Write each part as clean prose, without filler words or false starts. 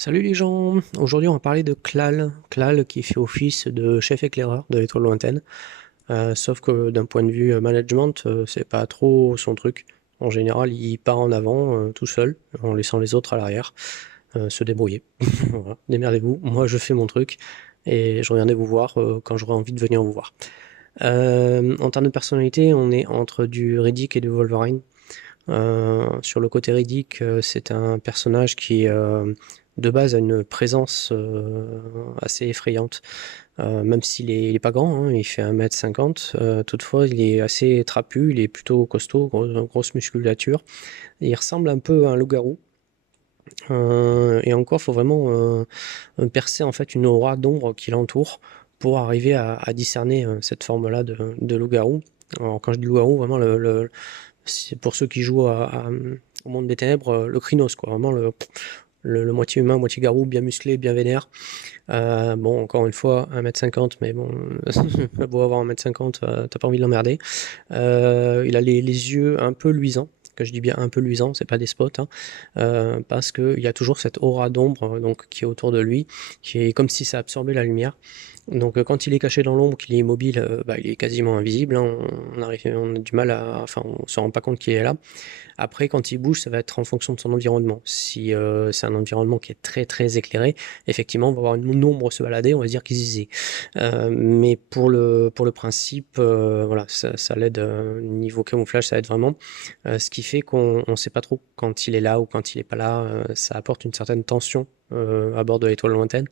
Salut les gens, aujourd'hui on va parler de Clal, Clal qui fait office de chef éclaireur de l'étoile lointaine. Sauf que d'un point de vue management, c'est pas trop son truc. En général, il part en avant tout seul, en laissant les autres à l'arrière se débrouiller. Voilà, démerdez-vous, moi je fais mon truc et je reviendrai vous voir quand j'aurai envie de venir vous voir. En termes de personnalité, on est entre du Riddick et du Wolverine. Sur le côté Riddick, c'est un personnage qui de base a une présence assez effrayante, même il est pas grand, hein, il fait 1,50 m, toutefois il est assez trapu, il est plutôt costaud, grosse musculature, et il ressemble un peu à un loup-garou. Et encore, il faut vraiment percer en fait une aura d'ombre qui l'entoure pour arriver à discerner cette forme-là de loup-garou. Alors, quand je dis loup-garou, vraiment c'est pour ceux qui jouent au monde des ténèbres, le Crinos, quoi, vraiment le moitié humain, moitié garou, bien musclé, bien vénère. Bon, encore une fois, 1,50 m, mais bon, beau avoir 1,50 m, t'as pas envie de l'emmerder. Il a les yeux un peu luisants, que je dis bien un peu luisants, c'est pas des spots, hein, parce qu'il y a toujours cette aura d'ombre donc qui est autour de lui, qui est comme si ça absorbait la lumière. Donc quand il est caché dans l'ombre, qu'il est immobile, il est quasiment invisible, hein, on a du mal à... Enfin, on se rend pas compte qu'il est là. Après, quand il bouge, ça va être en fonction de son environnement. Si c'est un environnement qui est très très éclairé, effectivement, on va voir une ombre se balader, on va se dire qu'il zizait. Mais pour le principe, voilà, ça l'aide, niveau camouflage, ça aide vraiment. Ce qui fait qu'on ne sait pas trop quand il est là ou quand il est pas là. Ça apporte une certaine tension à bord de l'étoile lointaine,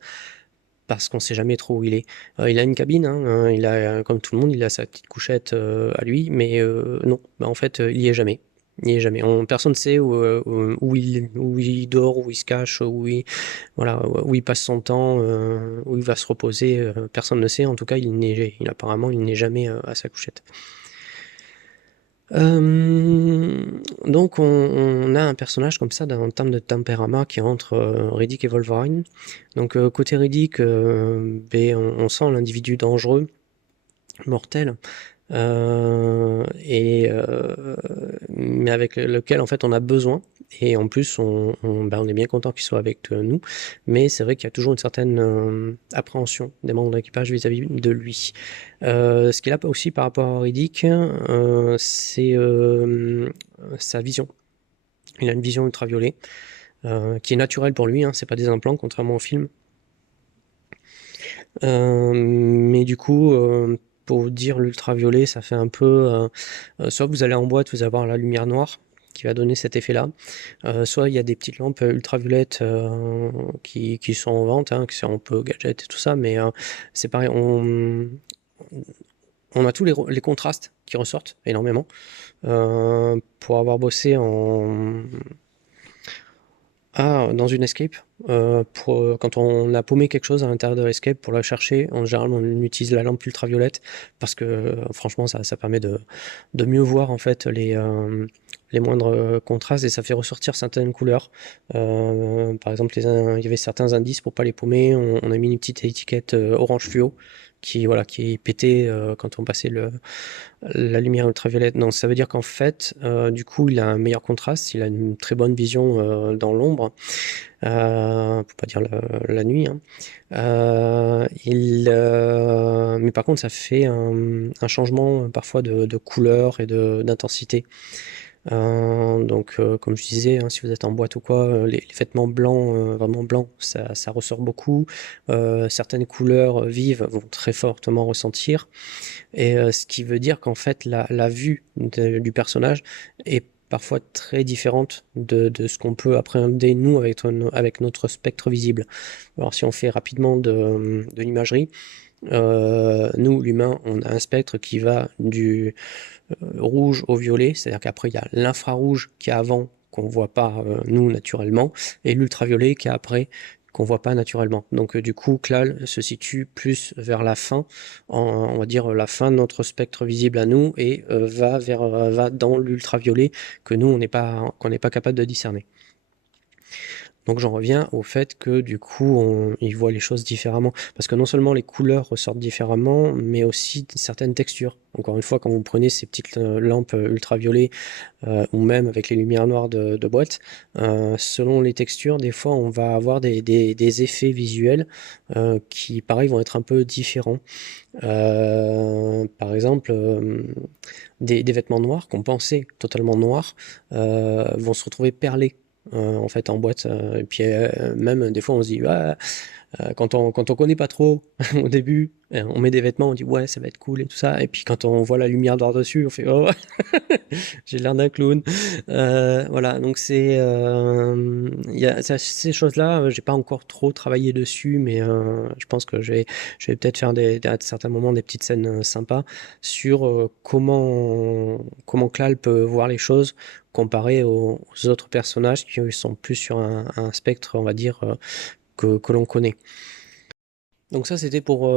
parce qu'on sait jamais trop où il est. Il a une cabine, hein, il a, comme tout le monde, il a sa petite couchette à lui, mais non, en fait, il y est jamais. Il y est jamais. Personne ne sait où il dort, où il se cache, voilà, où il passe son temps, où il va se reposer. Personne ne sait. En tout cas, apparemment, il n'est jamais à sa couchette. Donc on a un personnage comme ça en termes de tempérament qui est entre Riddick et Wolverine. Donc côté Riddick, on sent l'individu dangereux, mortel, mais avec lequel en fait on a besoin, et en plus on est bien content qu'il soit avec nous, mais c'est vrai qu'il y a toujours une certaine appréhension des membres de l'équipage vis-à-vis de lui. Ce qu'il a aussi par rapport à Riddick, c'est sa vision. Il a une vision ultraviolet qui est naturelle pour lui, hein, c'est pas des implants contrairement au film. Mais du coup, pour vous dire, l'ultraviolet, ça fait un peu... soit vous allez en boîte, vous allez avoir la lumière noire qui va donner cet effet-là. Soit il y a des petites lampes ultraviolettes qui sont en vente, hein, qui sont un peu gadget et tout ça, mais c'est pareil, on a tous les contrastes qui ressortent énormément. Pour avoir bossé dans une escape, quand on a paumé quelque chose à l'intérieur de l'escape, pour la chercher, en général on utilise la lampe ultraviolette, parce que franchement ça permet de mieux voir en fait les moindres contrastes, et ça fait ressortir certaines couleurs. Par exemple, il y avait certains indices pour pas les paumer, on a mis une petite étiquette orange fluo qui pétait quand on passait la lumière ultraviolette. Donc ça veut dire qu'en fait, du coup, il a un meilleur contraste, il a une très bonne vision dans l'ombre, pour pas dire la nuit, hein. Mais par contre, ça fait un changement parfois de couleur et d'intensité. Donc, comme je disais, hein, si vous êtes en boîte ou quoi, les vêtements blancs, vraiment blancs, ça ressort beaucoup. Certaines couleurs vives vont très fortement ressentir. Et ce qui veut dire qu'en fait, la vue du personnage est parfois très différente de ce qu'on peut appréhender nous avec notre spectre visible. Alors si on fait rapidement de l'imagerie, nous, l'humain, on a un spectre qui va du rouge au violet, c'est-à-dire qu'après il y a l'infrarouge qui est avant, qu'on voit pas nous naturellement, et l'ultraviolet qui est après, qu'on voit pas naturellement. Donc du coup, Clal se situe plus vers la fin, on va dire la fin de notre spectre visible à nous, et va dans l'ultraviolet que nous qu'on n'est pas capable de discerner. Donc j'en reviens au fait que du coup, il voit les choses différemment. Parce que non seulement les couleurs ressortent différemment, mais aussi certaines textures. Encore une fois, quand vous prenez ces petites lampes ultraviolets, ou même avec les lumières noires de boîte, selon les textures, des fois on va avoir des effets visuels qui, pareil, vont être un peu différents. Par exemple, des vêtements noirs qu'on pensait totalement noirs vont se retrouver perlés en fait en boîte. Et puis même des fois on se dit ah, quand on connaît pas trop au début, on met des vêtements, on dit ouais ça va être cool et tout ça. Et puis quand on voit la lumière noire dessus, on fait oh j'ai l'air d'un clown. Voilà, donc il y a ces choses-là, j'ai pas encore trop travaillé dessus, mais je pense que je vais peut-être faire à certains moments des petites scènes sympas sur comment Clal peut voir les choses comparé aux autres personnages qui sont plus sur un spectre, on va dire, que l'on connaît. Donc ça, c'était pour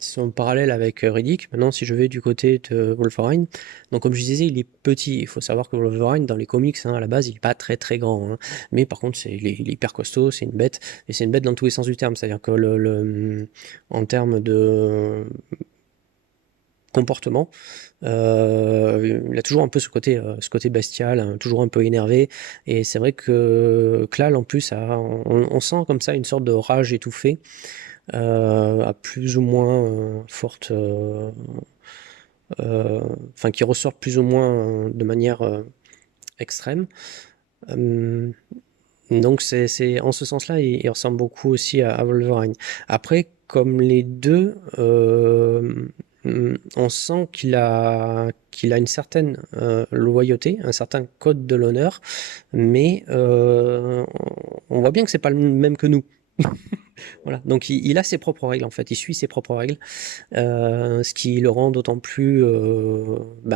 son parallèle avec Riddick. Maintenant, si je vais du côté de Wolverine, donc comme je disais, il est petit. Il faut savoir que Wolverine, dans les comics, hein, à la base, il est pas très très grand, hein. Mais par contre, il est hyper costaud, c'est une bête, et c'est une bête dans tous les sens du terme. C'est-à-dire que en termes de comportement, il a toujours un peu ce côté bestial, hein, toujours un peu énervé. Et c'est vrai que Clal, en plus, on sent comme ça une sorte de rage étouffée à plus ou moins forte, enfin qui ressort plus ou moins de manière extrême. Donc en ce sens-là, il ressemble beaucoup aussi à Wolverine. Après, comme les deux, on sent qu'il a une certaine loyauté, un certain code de l'honneur, mais on voit bien que c'est pas le même que nous. Voilà, donc il a ses propres règles en fait, il suit ses propres règles, ce qui le rend d'autant plus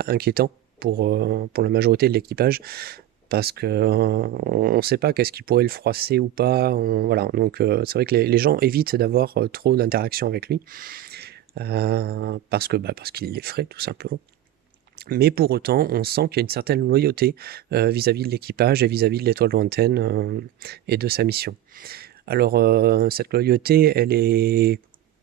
inquiétant pour la majorité de l'équipage, parce que on ne sait pas qu'est-ce qui pourrait le froisser ou pas. Voilà, donc c'est vrai que les gens évitent d'avoir trop d'interactions avec lui, parce qu'il l'effraie tout simplement. Mais pour autant, on sent qu'il y a une certaine loyauté vis-à-vis de l'équipage et vis-à-vis de l'étoile lointaine et de sa mission. Alors, cette loyauté, elle est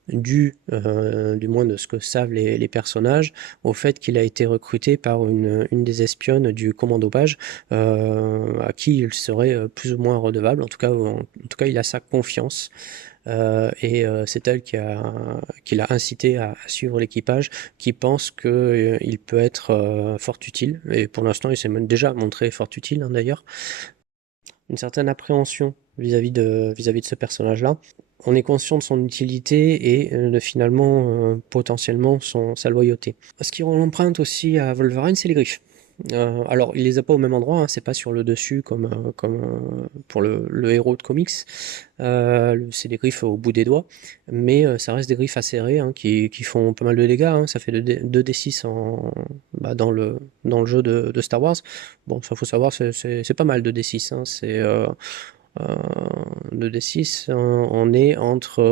due, du moins de ce que savent les personnages, au fait qu'il a été recruté par une des espionnes du commandopage, à qui il serait plus ou moins redevable. En tout cas, il a sa confiance. Et c'est elle qui l'a incité à suivre l'équipage, qui pense qu'il peut être fort utile. Et pour l'instant, il s'est même déjà montré fort utile, hein, d'ailleurs. Une certaine appréhension vis-à-vis de ce personnage-là. On est conscient de son utilité et de finalement potentiellement sa loyauté. Ce qui rend l'empreinte aussi à Wolverine, c'est les griffes. Alors, il les a pas au même endroit, hein, c'est pas sur le dessus comme pour le héros de comics. C'est des griffes au bout des doigts, mais ça reste des griffes acérées, hein, qui font pas mal de dégâts, hein. Ça fait 2d6 dans le jeu de Star Wars. Bon, ça faut savoir, c'est pas mal 2d6, hein. C'est 2d6, on est entre,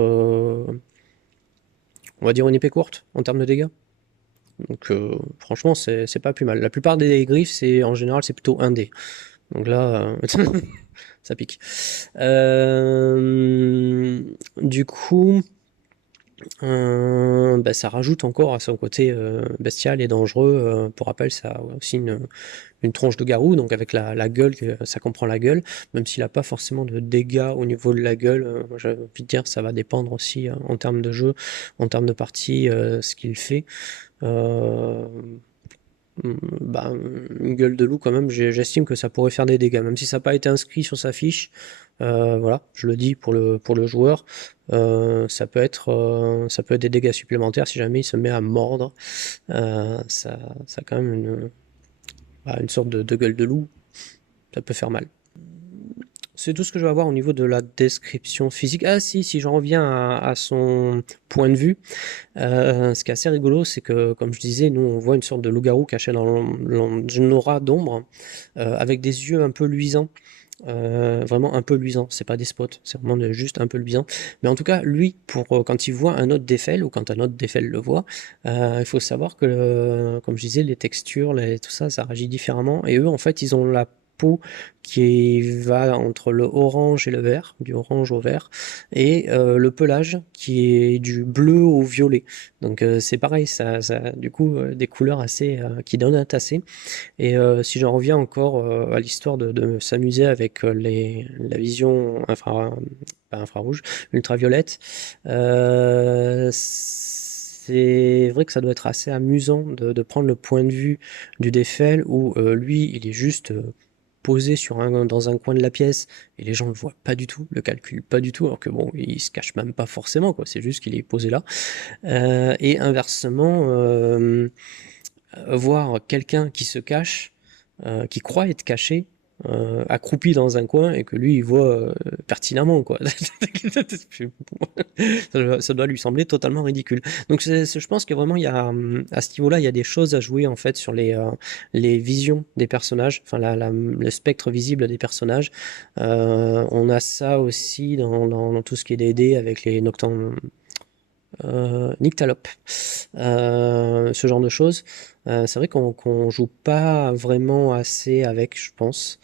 on va dire une épée courte en termes de dégâts. Donc franchement, c'est pas plus mal. La plupart des griffes, en général, c'est plutôt 1D. Donc là, ça pique. Du coup, ça rajoute encore à son côté bestial et dangereux. Pour rappel, ça a aussi une tronche de garou, donc avec la gueule, ça comprend la gueule, même s'il n'a pas forcément de dégâts au niveau de la gueule. J'ai envie de dire, ça va dépendre aussi en termes de jeu, en termes de partie, ce qu'il fait. Euh, une gueule de loup quand même, j'estime que ça pourrait faire des dégâts, même si ça n'a pas été inscrit sur sa fiche. Voilà, je le dis pour le joueur, ça peut être des dégâts supplémentaires si jamais il se met à mordre. Ça a quand même une sorte de gueule de loup, ça peut faire mal. C'est tout ce que je vais avoir au niveau de la description physique. Ah si, j'en reviens à son point de vue, ce qui est assez rigolo, c'est que, comme je disais, nous on voit une sorte de loup-garou caché dans une aura d'ombre, avec des yeux un peu luisants. Vraiment un peu luisant, c'est pas des spots, c'est vraiment juste un peu luisant. Mais en tout cas, lui, quand il voit un autre Défel, ou quand un autre Défel le voit, il faut savoir que, comme je disais, les textures, tout ça, ça réagit différemment. Et eux, en fait, ils ont la peau qui va entre le orange et le vert, du orange au vert, et le pelage qui est du bleu au violet. Donc c'est pareil, du coup des couleurs assez qui donnent un tassé. Et si j'en reviens encore à l'histoire de s'amuser avec la vision pas infrarouge, ultraviolette, c'est vrai que ça doit être assez amusant de prendre le point de vue du Défel où lui, il est juste posé dans un coin de la pièce et les gens le voient pas du tout, le calculent pas du tout, alors que bon, il se cache même pas forcément, quoi. C'est juste qu'il est posé là. Et inversement, voir quelqu'un qui se cache, qui croit être caché, accroupi dans un coin et que lui il voit pertinemment quoi. Ça doit lui sembler totalement ridicule. Donc je pense que vraiment à ce niveau-là il y a des choses à jouer en fait sur les visions des personnages, enfin le spectre visible des personnages. On a ça aussi dans tout ce qui est D&D avec les Nocturnes. Nyctalope, ce genre de choses. C'est vrai qu'on joue pas vraiment assez avec, je pense.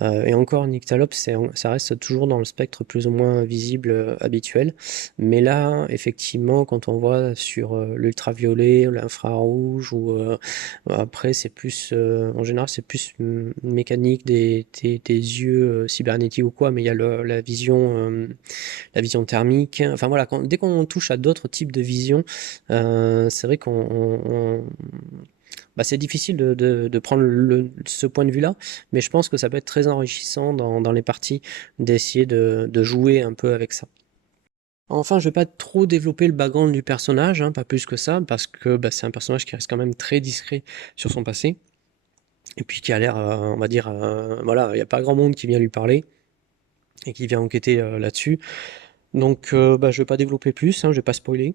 Et encore, Nyctalope, ça reste toujours dans le spectre plus ou moins visible habituel. Mais là, effectivement, quand on voit sur l'ultraviolet, l'infrarouge, ou après, c'est plus, en général, c'est plus mécanique des yeux cybernétiques ou quoi, mais il y a la vision thermique. Enfin voilà, dès qu'on touche à d'autres types de vision, c'est vrai bah, c'est difficile de prendre ce point de vue-là, mais je pense que ça peut être très enrichissant dans les parties d'essayer de jouer un peu avec ça. Enfin, je vais pas trop développer le background du personnage, hein, pas plus que ça, parce que bah, c'est un personnage qui reste quand même très discret sur son passé, et puis qui a l'air, on va dire, voilà, il n'y a pas grand monde qui vient lui parler, et qui vient enquêter là-dessus. Donc, bah, je vais pas développer plus, hein, je vais pas spoiler.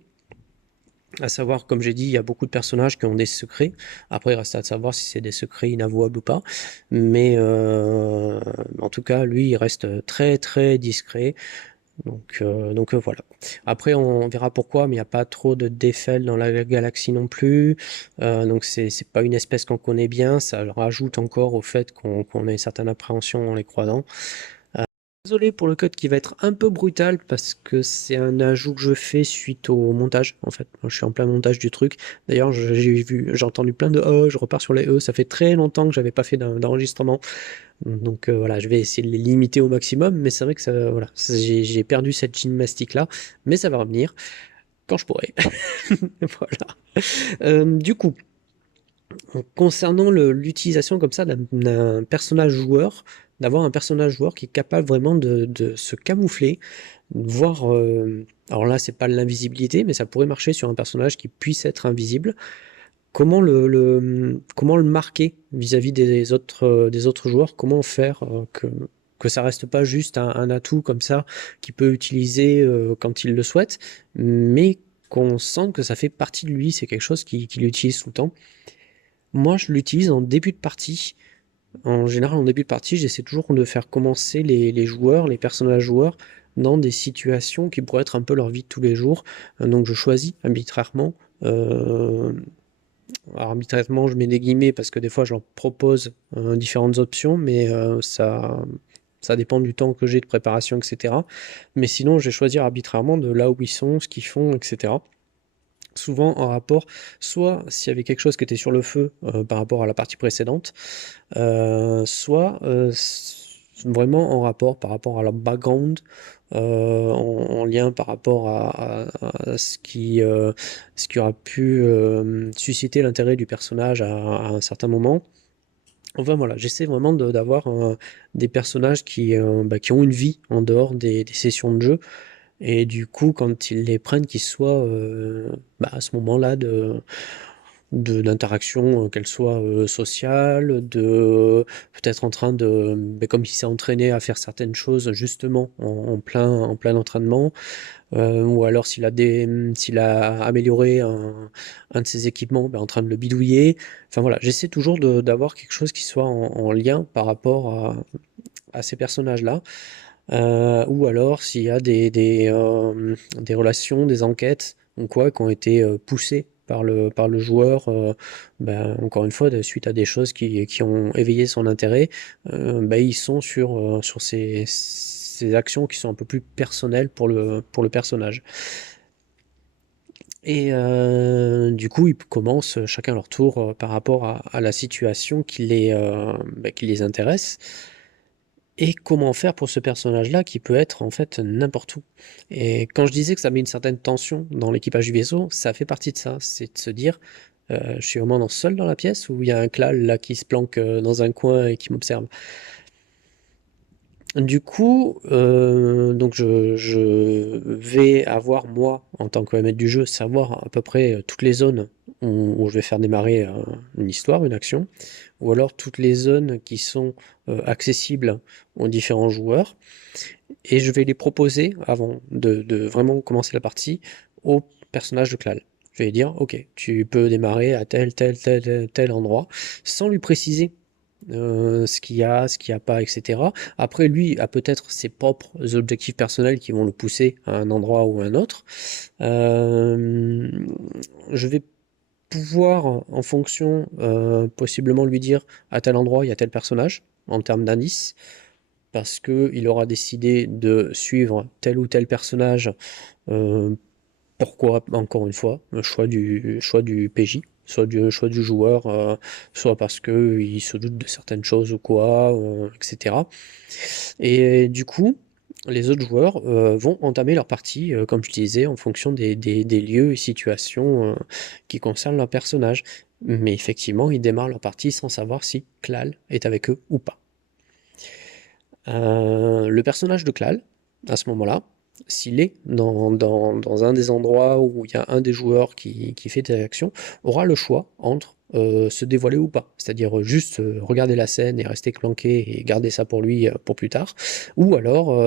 À savoir, comme j'ai dit, il y a beaucoup de personnages qui ont des secrets. Après, il reste à savoir si c'est des secrets inavouables ou pas. Mais en tout cas, lui, il reste très très discret. Donc voilà. Après, on verra pourquoi, mais il n'y a pas trop de Défel dans la galaxie non plus. Donc c'est pas une espèce qu'on connaît bien. Ça rajoute encore au fait qu'on a une certaine appréhension en les croisant. Désolé pour le code qui va être un peu brutal parce que c'est un ajout que je fais suite au montage. En fait, moi, je suis en plein montage du truc. D'ailleurs, j'ai entendu plein de je repars sur les Ça fait très longtemps que j'avais pas fait d'enregistrement. Donc voilà, je vais essayer de les limiter au maximum. Mais c'est vrai que voilà, j'ai perdu cette gymnastique là, mais ça va revenir quand je pourrai. Voilà. Du coup, concernant l'utilisation comme ça d'un personnage joueur, d'avoir un personnage joueur qui est capable vraiment de se camoufler, voir. Alors là, c'est pas de l'invisibilité, mais ça pourrait marcher sur un personnage qui puisse être invisible. Comment comment le marquer vis-à-vis des autres joueurs? Comment faire que ça reste pas juste un atout comme ça qu'il peut utiliser quand il le souhaite, mais qu'on sent que ça fait partie de lui, c'est quelque chose qu'il utilise tout le temps. Moi, je l'utilise en début de partie. En général, en début de partie, j'essaie toujours de faire commencer les joueurs, les personnages joueurs, dans des situations qui pourraient être un peu leur vie de tous les jours. Donc, je choisis arbitrairement. Alors, arbitrairement, je mets des guillemets parce que des fois, je leur propose différentes options, mais ça dépend du temps que j'ai de préparation, etc. Mais sinon, je vais choisir arbitrairement de là où ils sont, ce qu'ils font, etc. Souvent en rapport, soit s'il y avait quelque chose qui était sur le feu par rapport à la partie précédente, soit vraiment en rapport par rapport à leur background, en lien par rapport à ce qui aura pu susciter l'intérêt du personnage à un certain moment. Enfin voilà, j'essaie vraiment d'avoir des personnages qui ont une vie en dehors des sessions de jeu. Et du coup, quand ils les prennent, qu'ils soient à ce moment-là d'interaction, qu'elle soit sociale, peut-être en train comme il s'est entraîné à faire certaines choses justement en plein entraînement, ou alors s'il a amélioré un de ses équipements, en train de le bidouiller. Enfin voilà, j'essaie toujours d'avoir quelque chose qui soit en lien par rapport à ces personnages-là. Ou alors s'il y a des relations, des enquêtes ou quoi qui ont été poussées par le joueur, encore une fois, suite à des choses qui ont éveillé son intérêt, ils sont sur ces actions qui sont un peu plus personnelles pour le personnage. Et du coup, ils commencent chacun leur tour par rapport à la situation qui les intéresse. Et comment faire pour ce personnage-là qui peut être en fait n'importe où. Et quand je disais que ça met une certaine tension dans l'équipage du vaisseau, ça fait partie de ça. C'est de se dire, je suis vraiment seul dans la pièce ou il y a un Klal là qui se planque dans un coin et qui m'observe. Du coup, donc je vais avoir, moi, en tant que maître du jeu, savoir à peu près toutes les zones où je vais faire démarrer une histoire, une action, ou alors toutes les zones qui sont accessibles aux différents joueurs, et je vais les proposer, avant de vraiment commencer la partie, au personnage de Klal. Je vais dire, ok, tu peux démarrer à tel endroit, sans lui préciser ce qu'il y a, ce qu'il n'y a pas, etc. Après, lui a peut-être ses propres objectifs personnels qui vont le pousser à un endroit ou à un autre. Je vais pouvoir, en fonction, possiblement lui dire à tel endroit il y a tel personnage, en termes d'indices, parce qu'il aura décidé de suivre tel ou tel personnage. Pourquoi, encore une fois, le choix du PJ, soit du choix du joueur, soit parce qu'il se doute de certaines choses ou quoi, etc. Et du coup, les autres joueurs vont entamer leur partie, comme je disais, en fonction des lieux et situations qui concernent leur personnage. Mais effectivement, ils démarrent leur partie sans savoir si Klal est avec eux ou pas. Le personnage de Klal, à ce moment-là, s'il est dans un des endroits où il y a un des joueurs qui fait des actions, aura le choix entre se dévoiler ou pas. C'est-à-dire juste regarder la scène et rester planqué et garder ça pour lui pour plus tard. Ou alors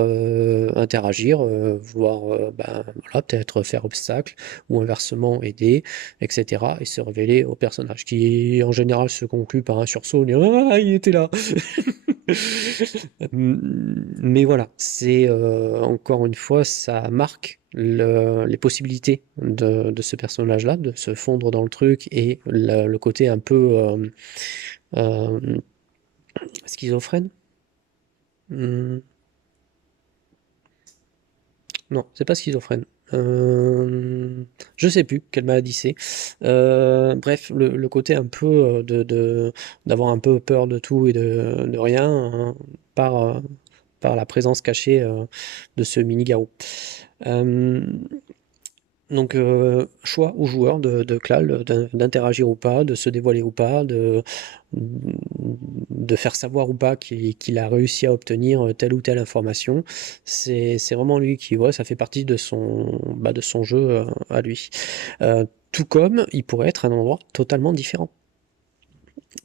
interagir, vouloir voilà, peut-être faire obstacle ou inversement aider, etc. Et se révéler au personnage qui en général se conclut par un sursaut. Ah, il était là. Mais voilà, c'est encore une fois, ça marque les possibilités de ce personnage-là, de se fondre dans le truc et le côté un peu euh, schizophrène. Hmm, non, c'est pas schizophrène. Je sais plus quelle maladie c'est. Bref, le côté un peu d'avoir un peu peur de tout et de rien hein, par, euh, par la présence cachée de ce mini-garou. Euh, donc, choix au joueur de Klal d'interagir ou pas, de se dévoiler ou pas, de faire savoir ou pas qu'il a réussi à obtenir telle ou telle information. C'est vraiment lui qui voit, ça fait partie de son jeu à lui. Tout comme il pourrait être à un endroit totalement différent.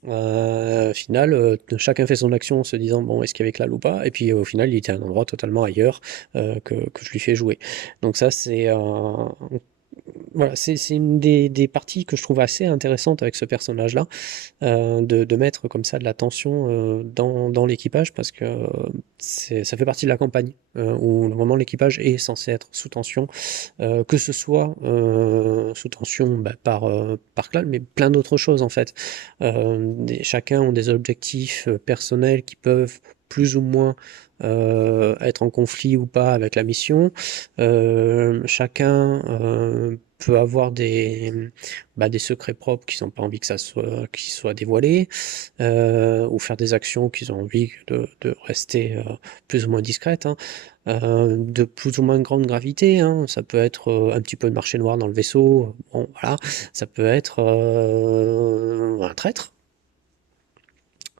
Au final, chacun fait son action en se disant bon, est-ce qu'il y avait Klal ou pas? Et puis au final, il était à un endroit totalement ailleurs que je lui fais jouer. Donc ça, c'est voilà, c'est une des parties que je trouve assez intéressante avec ce personnage-là, de mettre comme ça de la tension dans l'équipage parce que ça fait partie de la campagne où vraiment l'équipage est censé être sous tension, que ce soit sous tension par Klal, mais plein d'autres choses en fait. Chacun ont des objectifs personnels qui peuvent plus ou moins être en conflit ou pas avec la mission. Chacun peut avoir des secrets propres qui n'ont pas envie que ça soit dévoilé, ou faire des actions qu'ils ont envie de rester plus ou moins discrètes, hein, de plus ou moins grande gravité, hein. Ça peut être un petit peu de marché noir dans le vaisseau, bon voilà, ça peut être un traître.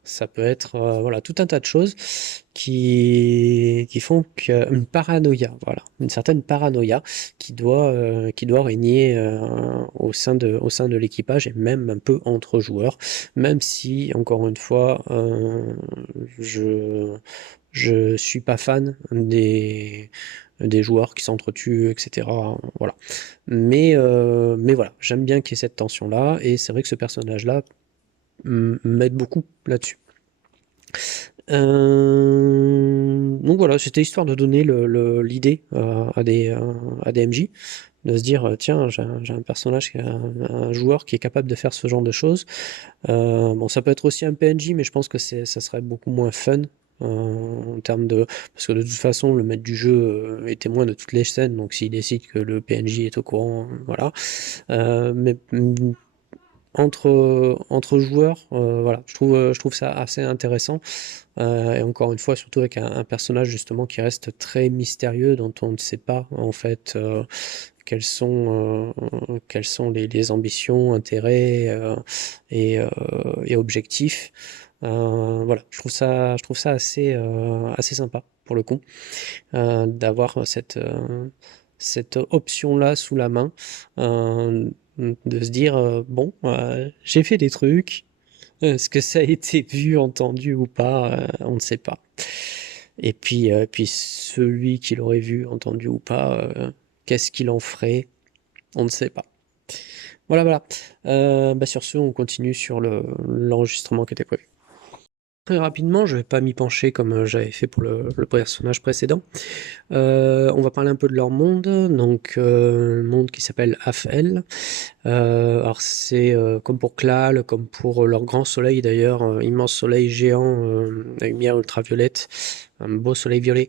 Ça peut être voilà, tout un tas de choses qui font qu'une paranoïa, voilà, une certaine paranoïa qui doit régner au sein de l'équipage et même un peu entre joueurs, même si, encore une fois, je suis pas fan des joueurs qui s'entretuent, etc. Voilà. Mais voilà, j'aime bien qu'il y ait cette tension-là, et c'est vrai que ce personnage-là m'aide beaucoup là-dessus. Donc voilà, c'était histoire de donner l'idée à des MJ. de se dire, tiens, j'ai un personnage, un joueur qui est capable de faire ce genre de choses. Bon, ça peut être aussi un PNJ, mais je pense que ça serait beaucoup moins fun. En termes de... Parce que de toute façon, le maître du jeu est témoin de toutes les scènes, donc s'il décide que le PNJ est au courant, voilà. Mais entre joueurs, voilà, je trouve ça assez intéressant. Et encore une fois, surtout avec un personnage justement qui reste très mystérieux, dont on ne sait pas en fait quelles sont les ambitions, intérêts et objectifs. Voilà, je trouve ça assez sympa pour le coup, d'avoir cette option-là sous la main, de se dire bon, j'ai fait des trucs, est-ce que ça a été vu, entendu ou pas, on ne sait pas. Et puis celui qui l'aurait vu, entendu ou pas, qu'est-ce qu'il en ferait? On ne sait pas. Voilà, voilà. Bah sur ce, on continue sur l'enregistrement qui était prévu. Très rapidement, je vais pas m'y pencher comme j'avais fait pour le personnage précédent. On va parler un peu de leur monde, donc monde qui s'appelle Afel. Alors c'est comme pour Klal, comme pour leur grand soleil d'ailleurs, immense soleil géant avec lumière ultraviolette, un beau soleil violet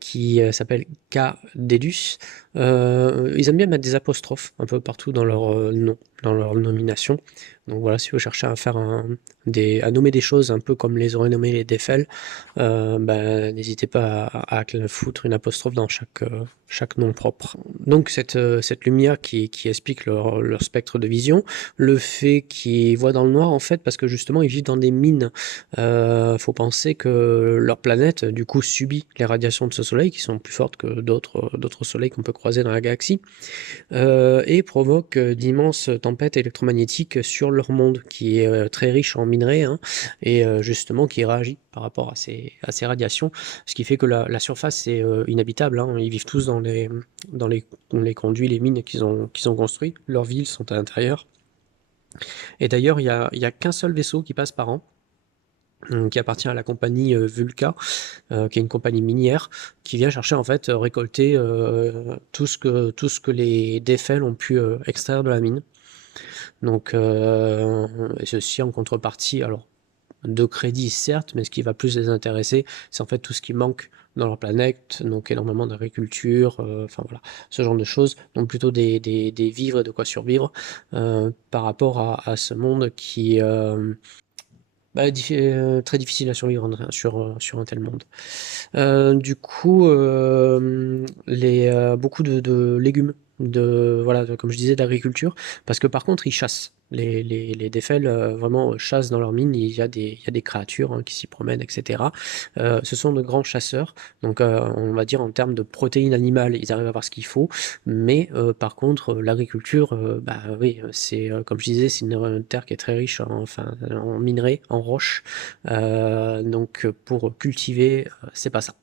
qui s'appelle Cadedus. Ils aiment bien mettre des apostrophes un peu partout dans leur nom, dans leur nomination. Donc voilà, si vous cherchez à faire à nommer des choses un peu comme les auraient nommé les Defel, bah, n'hésitez pas à foutre une apostrophe dans chaque nom propre. Donc cette lumière qui explique leur spectre de vision, le fait qu'ils voient dans le noir en fait parce que justement ils vivent dans des mines. Faut penser que leur planète du coup subit les radiations de ce soleil qui sont plus fortes que d'autres soleils qu'on peut croiser dans la galaxie, et provoque d'immenses tempêtes électromagnétiques sur leur monde qui est très riche en minerais, hein, et justement qui réagit par rapport à ces radiations, ce qui fait que la surface est inhabitable, hein. Ils vivent tous dans les conduits, les mines qu'ils ont construits. Leurs villes sont à l'intérieur. Et d'ailleurs, il y a qu'un seul vaisseau qui passe par an, qui appartient à la compagnie Vulca, qui est une compagnie minière, qui vient chercher en fait récolter tout ce que les Defel ont pu extraire de la mine. Donc, et ceci en contrepartie, alors de crédit certes, mais ce qui va plus les intéresser, c'est en fait tout ce qui manque dans leur planète, donc énormément d'agriculture, enfin voilà, ce genre de choses, donc plutôt des vivres et de quoi survivre, par rapport à ce monde qui bah, très difficile à survivre sur un tel monde. Du coup, beaucoup de légumes, voilà, comme je disais, d'agriculture, parce que par contre, ils chassent. Les Defel vraiment chassent dans leurs mines, il y a des créatures hein, qui s'y promènent, etc. Ce sont de grands chasseurs, donc on va dire en termes de protéines animales, ils arrivent à avoir ce qu'il faut, mais par contre, l'agriculture, bah oui, c'est comme je disais, c'est une terre qui est très riche enfin, en minerais, en roches, donc pour cultiver, c'est pas ça.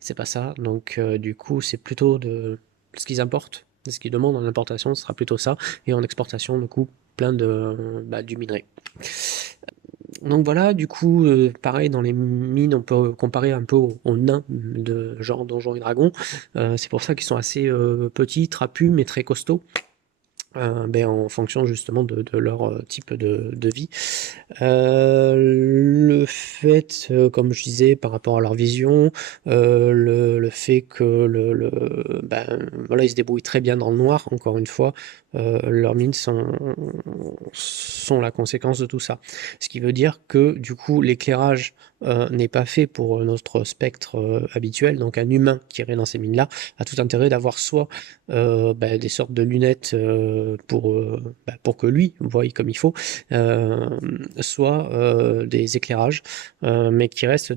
C'est pas ça. Donc, du coup, c'est plutôt de ce qu'ils importent. Ce qu'ils demandent en importation, ce sera plutôt ça. Et en exportation, du coup, plein du minerai. Donc voilà, du coup, pareil, dans les mines, on peut comparer un peu aux nains de genre Donjons et Dragons. C'est pour ça qu'ils sont assez petits, trapus, mais très costauds. En fonction justement de leur type de vie. Le fait, comme je disais, par rapport à leur vision, le fait que voilà, ils se débrouillent très bien dans le noir, encore une fois, leurs mines sont la conséquence de tout ça. Ce qui veut dire que du coup, l'éclairage n'est pas fait pour notre spectre habituel, donc un humain qui irait dans ces mines-là a tout intérêt d'avoir soit des sortes de lunettes pour que lui voie comme il faut, soit des éclairages, mais qui risquent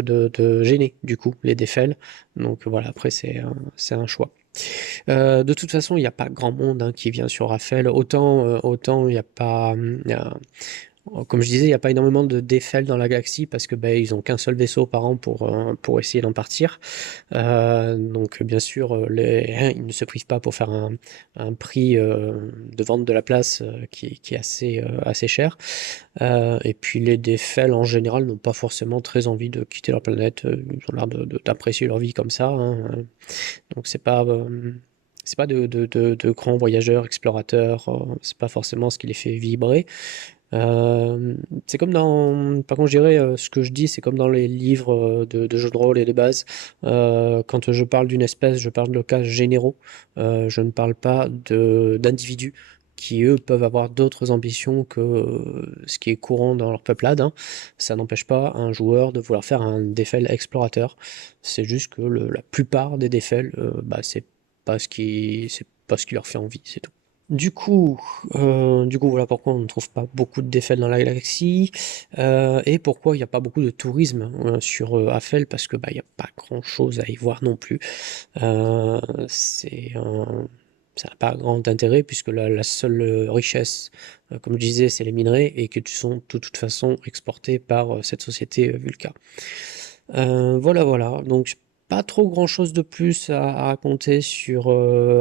de gêner du coup les défailes. Donc voilà, après c'est un choix. De toute façon, il n'y a pas grand monde hein, qui vient sur Raphaël. Autant il n'y a pas, comme je disais, il n'y a pas énormément de défailes dans la galaxie parce que ils ont qu'un seul vaisseau par an pour essayer d'en partir. Donc bien sûr, ils ne se privent pas pour faire un prix de vente de la place qui est assez cher. Et puis les défailes en général n'ont pas forcément très envie de quitter leur planète. Ils ont l'air d'apprécier leur vie comme ça, hein. Donc c'est pas de grands voyageurs, explorateurs, c'est pas forcément ce qui les fait vibrer. C'est comme dans, par contre, je dirais, ce que je dis, c'est comme dans les livres de jeux de rôle et de base. Quand je parle d'une espèce, je parle de cas généraux. Je ne parle pas d'individus qui, eux, peuvent avoir d'autres ambitions que ce qui est courant dans leur peuplade, hein. Ça n'empêche pas un joueur de vouloir faire un Defel explorateur. C'est juste que la plupart des Defel, bah, c'est pas ce qui leur fait envie, c'est tout. Du coup, voilà pourquoi on ne trouve pas beaucoup de défaites dans la galaxie, et pourquoi il n'y a pas beaucoup de tourisme sur Affel, parce que bah, il n'y a pas grand-chose à y voir non plus. Euh, c'est un- Ça n'a pas grand intérêt, puisque la seule richesse, comme je disais, c'est les minerais, et que sont de toute façon exportés par cette société Vulca. Voilà. Donc, pas trop grand-chose de plus à raconter sur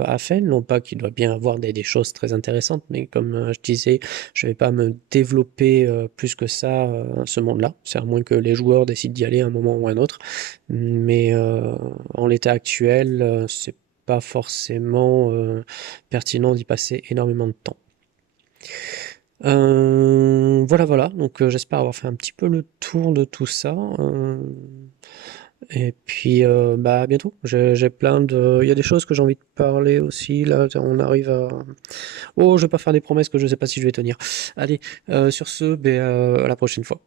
Afen. Non pas qu'il doit bien avoir des choses très intéressantes, mais comme je disais, je vais pas me développer plus que ça ce monde-là. C'est à moins que les joueurs décident d'y aller à un moment ou à un autre. Mais en l'état actuel, c'est pas forcément pertinent d'y passer énormément de temps. Voilà. Donc j'espère avoir fait un petit peu le tour de tout ça. Et puis bah à bientôt. J'ai plein de. Il y a des choses que j'ai envie de parler aussi. Là, on arrive à. Oh, je vais pas faire des promesses que je sais pas si je vais tenir. Allez, sur ce, ben, à la prochaine fois.